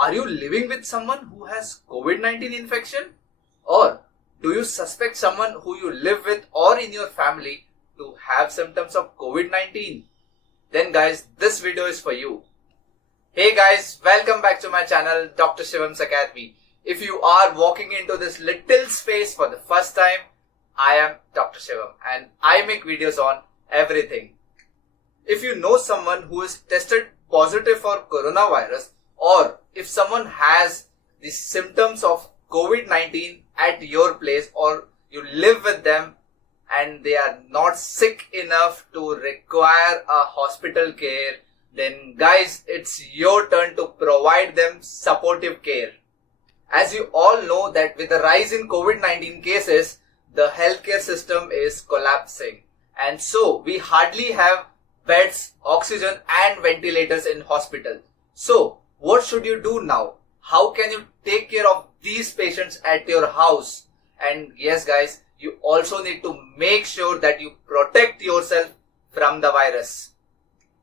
Are you living with someone who has COVID-19 infection? Or do you suspect someone who you live with or in your family to have symptoms of COVID-19? Then guys, this video is for you. Hey guys, welcome back to my channel Dr. Shivam's Academy. If you are walking into this little space for the first time, I am Dr. Shivam and I make videos on everything. If you know someone who is tested positive for coronavirus, or if someone has the symptoms of COVID-19 at your place, or you live with them and they are not sick enough to require a hospital care, then guys, it's your turn to provide them supportive care. As you all know that with the rise in COVID-19 cases, the healthcare system is collapsing, and so we hardly have beds, oxygen and ventilators in hospital. So what should you do now? How can you take care of these patients at your house? And yes guys, you also need to make sure that you protect yourself from the virus.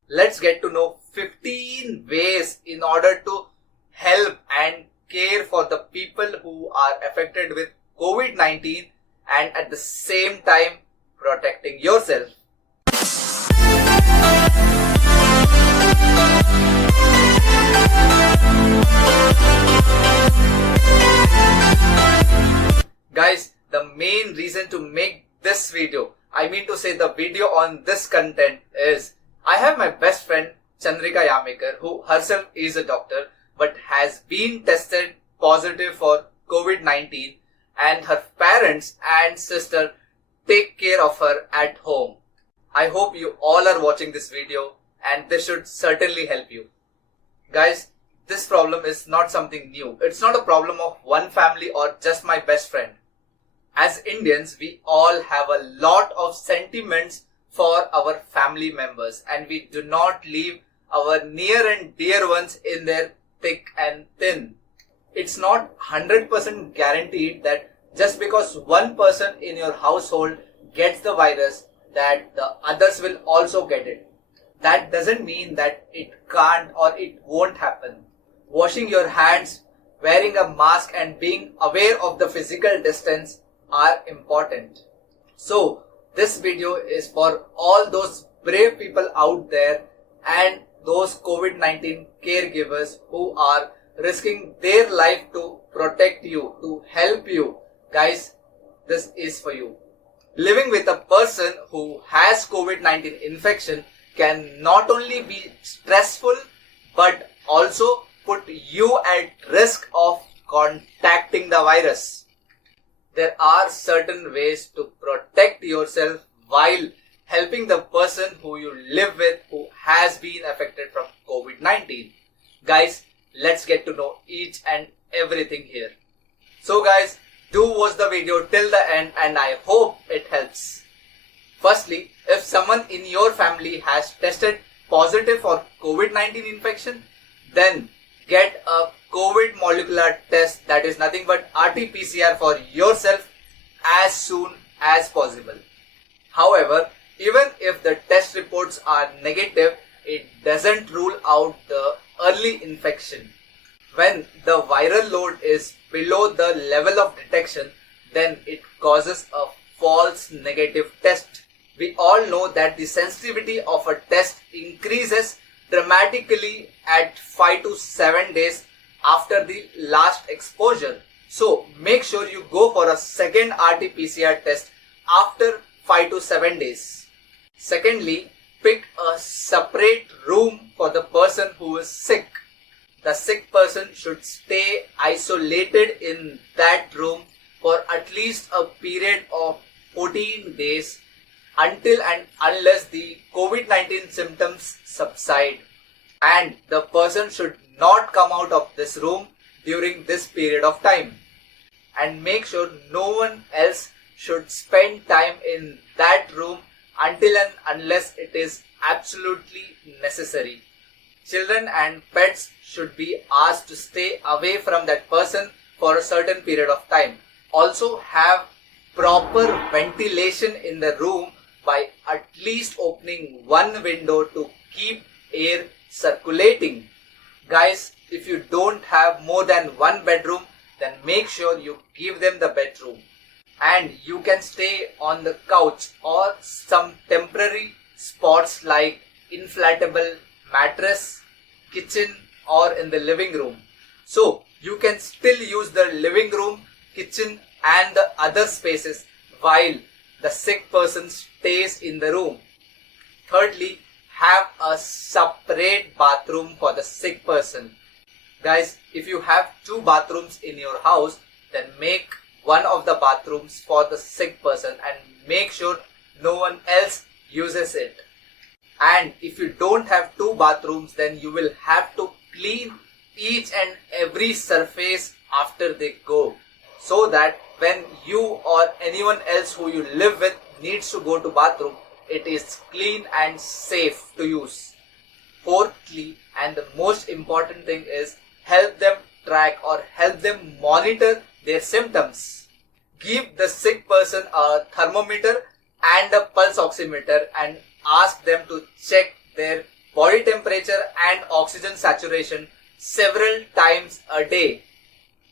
Let's get to know 15 ways in order to help and care for the people who are affected with COVID-19 and at the same time protecting yourself. Guys, the main reason to make this video, the video on this content, is I have my best friend Chandrika Yamekar, who herself is a doctor but has been tested positive for COVID-19, and her parents and sister take care of her at home. I hope you all are watching this video and this should certainly help you. Guys, this problem is not something new. It's not a problem of one family or just my best friend. As Indians, we all have a lot of sentiments for our family members, and we do not leave our near and dear ones in their thick and thin. It's not 100% guaranteed that just because one person in your household gets the virus, that the others will also get it. That doesn't mean that it can't or it won't happen. Washing your hands, wearing a mask and being aware of the physical distance are important. So this video is for all those brave people out there and those COVID-19 caregivers who are risking their life to protect you, to help you. Guys, this is for you. Living with a person who has COVID-19 infection can not only be stressful but also put you at risk of contacting the virus. There are certain ways to protect yourself while helping the person who you live with who has been affected from COVID-19. Guys, let's get to know each and everything here. So guys, do watch the video till the end and I hope it helps. Firstly, if someone in your family has tested positive for COVID-19 infection, then get a COVID molecular test, that is nothing but RT-PCR, for yourself as soon as possible. However, even if the test reports are negative, it doesn't rule out the early infection. When the viral load is below the level of detection, then it causes a false negative test. We all know that the sensitivity of a test increases dramatically at 5 to 7 days after the last exposure. So make sure you go for a second RT-PCR test after 5 to 7 days. Secondly, pick a separate room for the person who is sick. The sick person should stay isolated in that room for at least a period of 14 days until and unless the COVID-19 symptoms subside. And the person should not come out of this room during this period of time. And make sure no one else should spend time in that room until and unless it is absolutely necessary. Children and pets should be asked to stay away from that person for a certain period of time. Also have proper ventilation in the room by at least opening one window to keep air circulating. Guys, if you don't have more than one bedroom, then make sure you give them the bedroom. And you can stay on the couch or some temporary spots like inflatable mattress, kitchen or in the living room. So you can still use the living room, kitchen and the other spaces while the sick person stays in the room. Thirdly, have a separate bathroom for the sick person. Guys, if you have two bathrooms in your house, then make one of the bathrooms for the sick person and make sure no one else uses it. And if you don't have two bathrooms, then you will have to clean each and every surface after they go, so that when you or anyone else who you live with needs to go to bathroom, it is clean and safe to use. Fourthly, and the most important thing is, help them track or help them monitor their symptoms. Give the sick person a thermometer and a pulse oximeter and ask them to check their body temperature and oxygen saturation several times a day.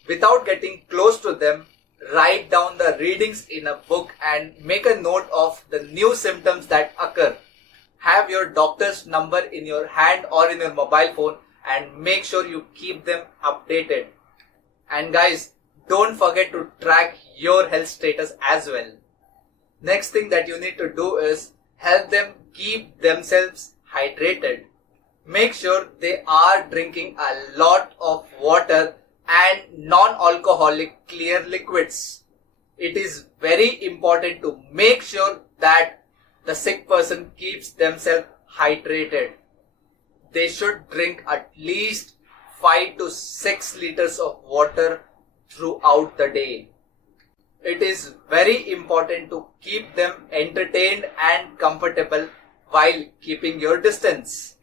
Without getting close to them, write down the readings in a book and make a note of the new symptoms that occur. Have your doctor's number in your hand or in your mobile phone and make sure you keep them updated. And guys, don't forget to track your health status as well. Next thing that you need to do is help them keep themselves hydrated. Make sure they are drinking a lot of water and non-alcoholic clear liquids. It is very important to make sure that the sick person keeps themselves hydrated. They should drink at least 5 to 6 liters of water throughout the day. It is very important to keep them entertained and comfortable while keeping your distance.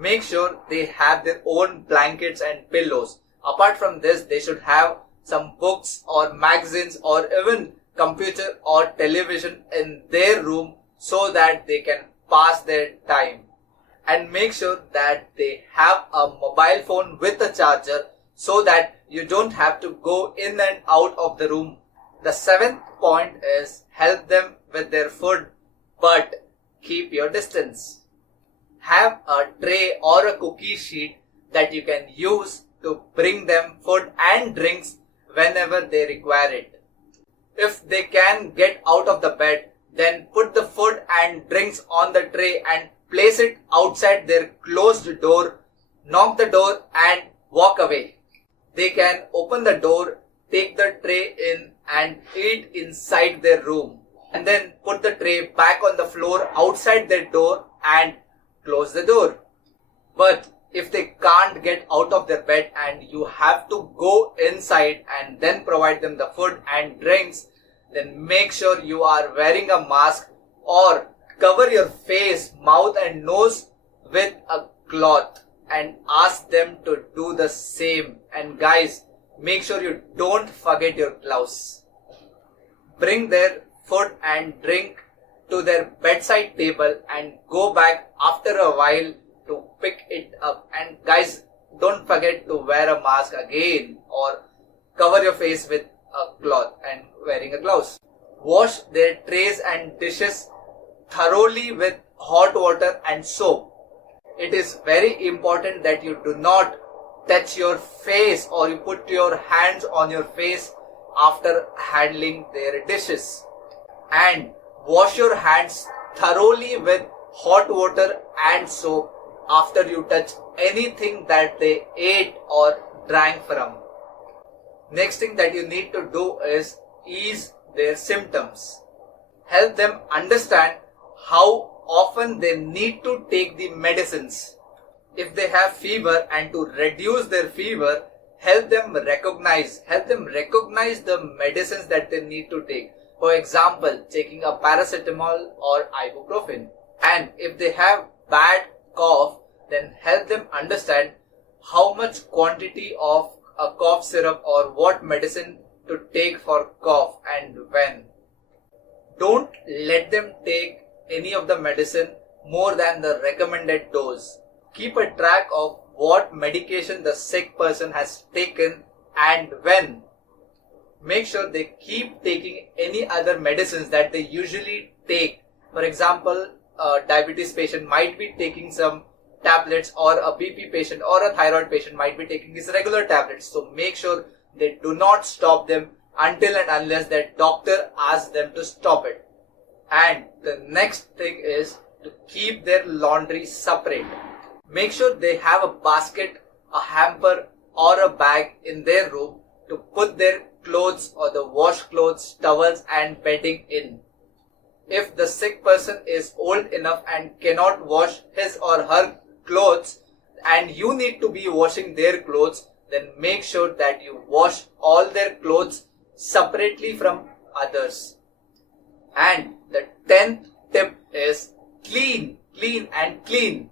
Make sure they have their own blankets and pillows. Apart from this, they should have some books or magazines or even computer or television in their room so that they can pass their time. And make sure that they have a mobile phone with a charger so that you don't have to go in and out of the room. The seventh point is help them with their food, but keep your distance. Have a tray or a cookie sheet that you can use to bring them food and drinks whenever they require it. If they can get out of the bed, then put the food and drinks on the tray and place it outside their closed door, knock the door and walk away. They can open the door, take the tray in and eat inside their room, and then put the tray back on the floor outside their door and close the door. But if they can't get out of their bed and you have to go inside and then provide them the food and drinks, then make sure you are wearing a mask or cover your face, mouth and nose with a cloth and ask them to do the same. And guys, make sure you don't forget your gloves. Bring their food and drink to their bedside table and go back after a while to pick it up. And guys, don't forget to wear a mask again or cover your face with a cloth and wearing a gloves. Wash their trays and dishes thoroughly with hot water and soap. It is very important that you do not touch your face or you put your hands on your face after handling their dishes. And wash your hands thoroughly with hot water and soap after you touch anything that they ate or drank from. Next thing that you need to do is ease their symptoms. Help them understand how often they need to take the medicines. If they have fever and to reduce their fever, help them recognize the medicines that they need to take. For example, taking a paracetamol or ibuprofen. And if they have bad cough, then help them understand how much quantity of a cough syrup or what medicine to take for cough and when. Don't let them take any of the medicine more than the recommended dose. Keep a track of what medication the sick person has taken and when. Make sure they keep taking any other medicines that they usually take. For example, a diabetes patient might be taking some tablets, or a BP patient or a thyroid patient might be taking these regular tablets. So make sure they do not stop them until and unless their doctor asks them to stop it. And the next thing is to keep their laundry separate. Make sure they have a basket, a hamper or a bag in their room to put their clothes or the wash clothes, towels and bedding in. If the sick person is old enough and cannot wash his or her clothes and you need to be washing their clothes, then make sure that you wash all their clothes separately from others. And the 10th tip is clean, clean and clean.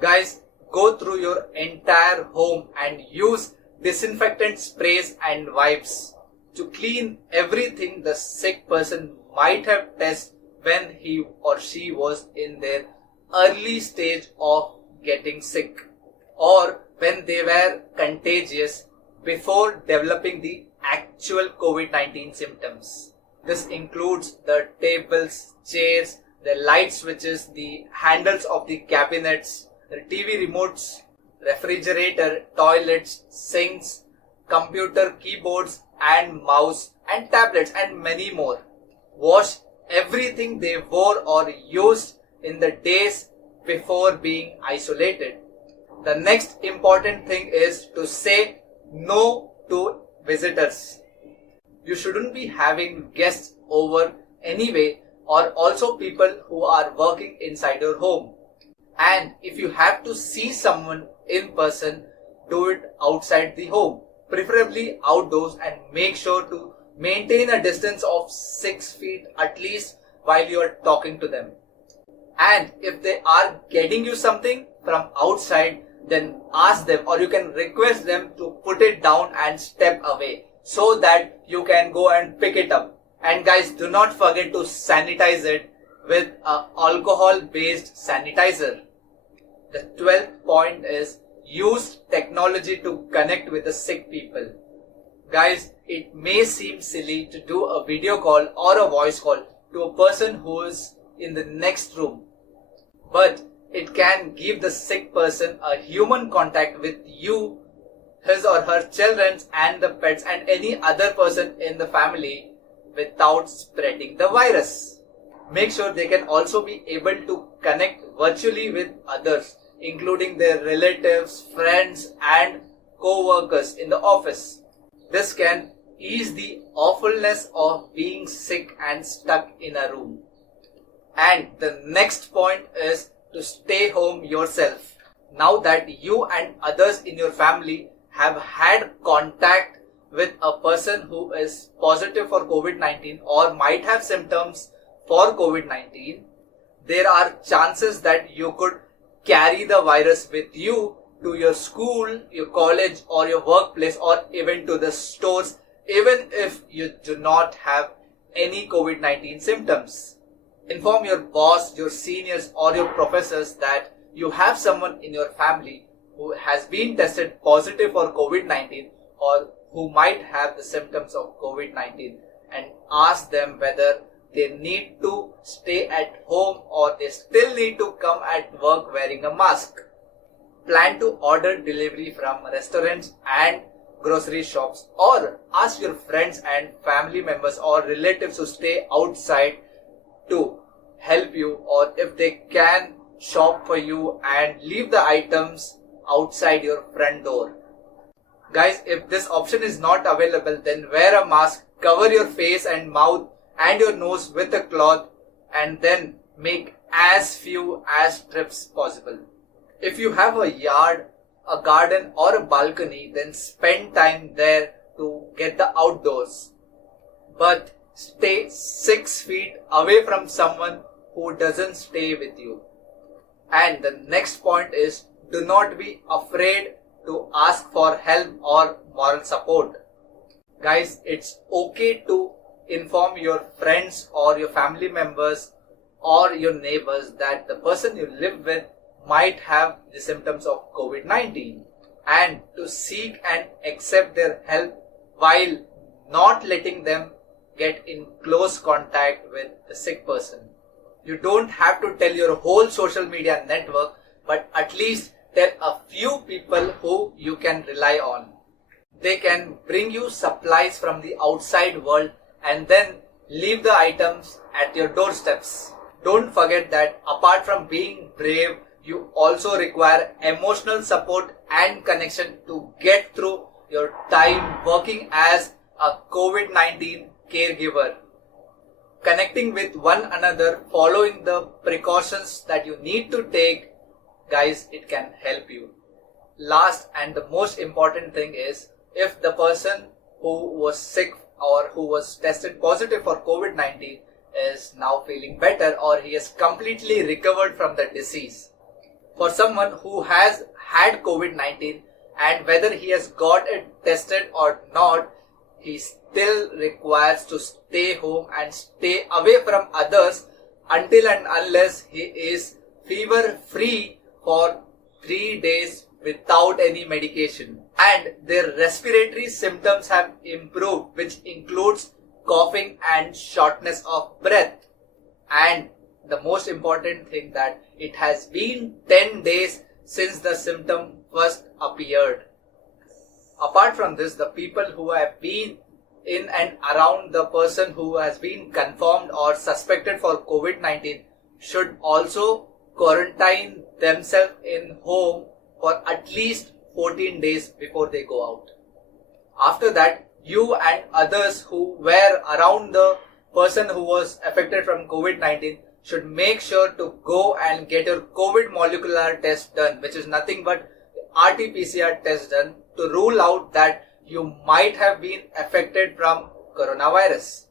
Guys, go through your entire home and use disinfectant sprays and wipes to clean everything the sick person might have touched when he or she was in their early stage of getting sick, or when they were contagious before developing the actual COVID-19 symptoms. This includes the tables, chairs, the light switches, the handles of the cabinets, the TV remotes, refrigerator, toilets, sinks, computer keyboards and mouse and tablets and many more. Wash everything they wore or used in the days before being isolated. The next important thing is to say no to visitors. You shouldn't be having guests over anyway, or also people who are working inside your home. And if you have to see someone in person, do it outside the home, preferably outdoors, and make sure to maintain a distance of 6 feet at least while you are talking to them. And if they are getting you something from outside, then ask them, or you can request them to put it down and step away so that you can go and pick it up. And guys, do not forget to sanitize it with an alcohol based sanitizer. The 12th point is use technology to connect with the sick people. Guys, it may seem silly to do a video call or a voice call to a person who is in the next room, but it can give the sick person a human contact with you, his or her children and the pets and any other person in the family without spreading the virus. Make sure they can also be able to connect virtually with others, including their relatives, friends and co-workers in the office. This can ease the awfulness of being sick and stuck in a room. And the next point is to stay home yourself. Now that you and others in your family have had contact with a person who is positive for COVID-19 or might have symptoms for COVID-19, there are chances that you could carry the virus with you to your school, your college or your workplace, or even to the stores, even if you do not have any COVID-19 symptoms. Inform your boss, your seniors or your professors that you have someone in your family who has been tested positive for COVID-19 or who might have the symptoms of COVID-19, and ask them whether they need to stay at home or they still need to come at work wearing a mask. Plan to order delivery from restaurants and grocery shops, or ask your friends and family members or relatives who stay outside to help you, or if they can shop for you and leave the items outside your front door. Guys, if this option is not available, then wear a mask, cover your face and mouth and your nose with a cloth, and then make as few as trips possible. If you have a yard, a garden or a balcony, then spend time there to get the outdoors. But stay 6 feet away from someone who doesn't stay with you. And the next point is, do not be afraid to ask for help or moral support. Guys, it's okay to inform your friends or your family members or your neighbors that the person you live with might have the symptoms of COVID-19 and to seek and accept their help while not letting them get in close contact with the sick person. You don't have to tell your whole social media network, but at least tell a few people who you can rely on. They can bring you supplies from the outside world and then leave the items at your doorsteps. Don't forget that apart from being brave, you also require emotional support and connection to get through your time working as a COVID-19 caregiver. Connecting with one another, following the precautions that you need to take, guys, it can help you. Last and the most important thing is, if the person who was sick or who was tested positive for COVID-19 is now feeling better or he has completely recovered from the disease. For someone who has had COVID-19 and whether he has got it tested or not, he still requires to stay home and stay away from others until and unless he is fever free for 3 days without any medication and their respiratory symptoms have improved, which includes coughing and shortness of breath. And the most important thing, that it has been 10 days since the symptom first appeared. Apart from this, the people who have been in and around the person who has been confirmed or suspected for COVID-19 should also quarantine themselves in home for at least 14 days before they go out. After that, you and others who were around the person who was affected from COVID-19 should make sure to go and get your COVID molecular test done, which is nothing but RT-PCR test done to rule out that you might have been affected from coronavirus.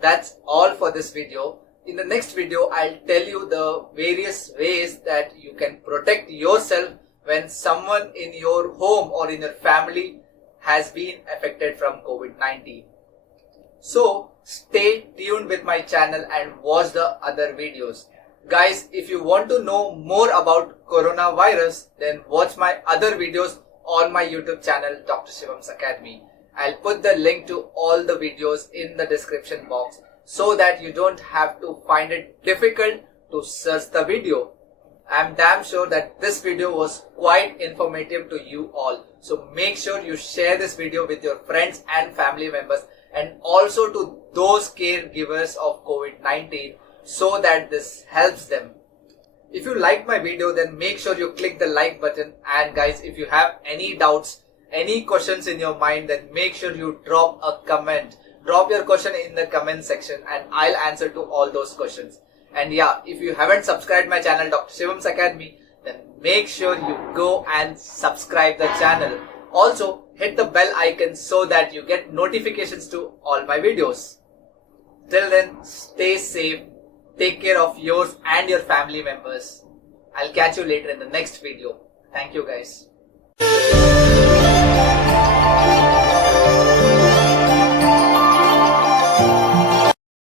That's all for this video. In the next video, I'll tell you the various ways that you can protect yourself when someone in your home or in your family has been affected from COVID-19. So stay tuned with my channel and watch the other videos. Guys, if you want to know more about coronavirus, then watch my other videos on my YouTube channel, Dr. Shivam's Academy. I'll put the link to all the videos in the description box so that you don't have to find it difficult to search the video. I'm damn sure that this video was quite informative to you all. So make sure you share this video with your friends and family members and also to those caregivers of COVID-19 so that this helps them. If you liked my video, then make sure you click the like button, and guys, if you have any doubts, any questions in your mind, then make sure you drop a comment. Drop your question in the comment section and I'll answer to all those questions. And yeah, if you haven't subscribed my channel, Dr. Shivam's Academy, then make sure you go and subscribe the channel. Also, hit the bell icon so that you get notifications to all my videos. Till then, stay safe, take care of yours and your family members. I'll catch you later in the next video. Thank you guys.